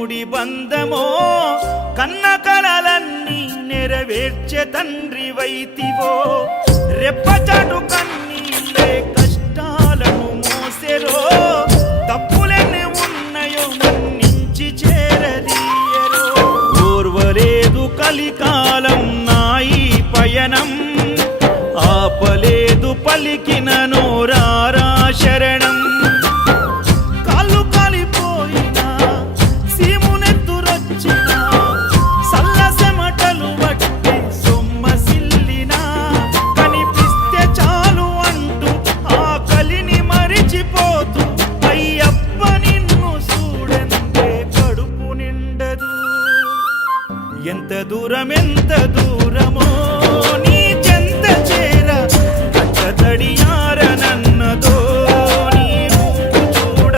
ఇరుముడి బంధమో కన్న కలలన్నీ నెరవేర్చే తండ్రి వైతివో రెప్పచాటు కన్నీళ్ళే కష్టాలను మోసెరో తప్పులెన్ని ఉన్నాయో మన్నించి చేరదీయరో ఓర్వలేదు కలికాలం నాయి పయనం ఆపలేదు పలికిన నోరారా శరణం కాళ్ళు కాలిపోయినా సీమునెత్తురొచ్చినా సల్లసెమటలు బట్టి సొమ్మసిల్లినా కనిపిస్తే చాలు అంటూ ఆకలిని మరిచిపోతూ అయ్యప్ప నిన్ను చూడందే కడుపు నిండదు ఎంత దూరం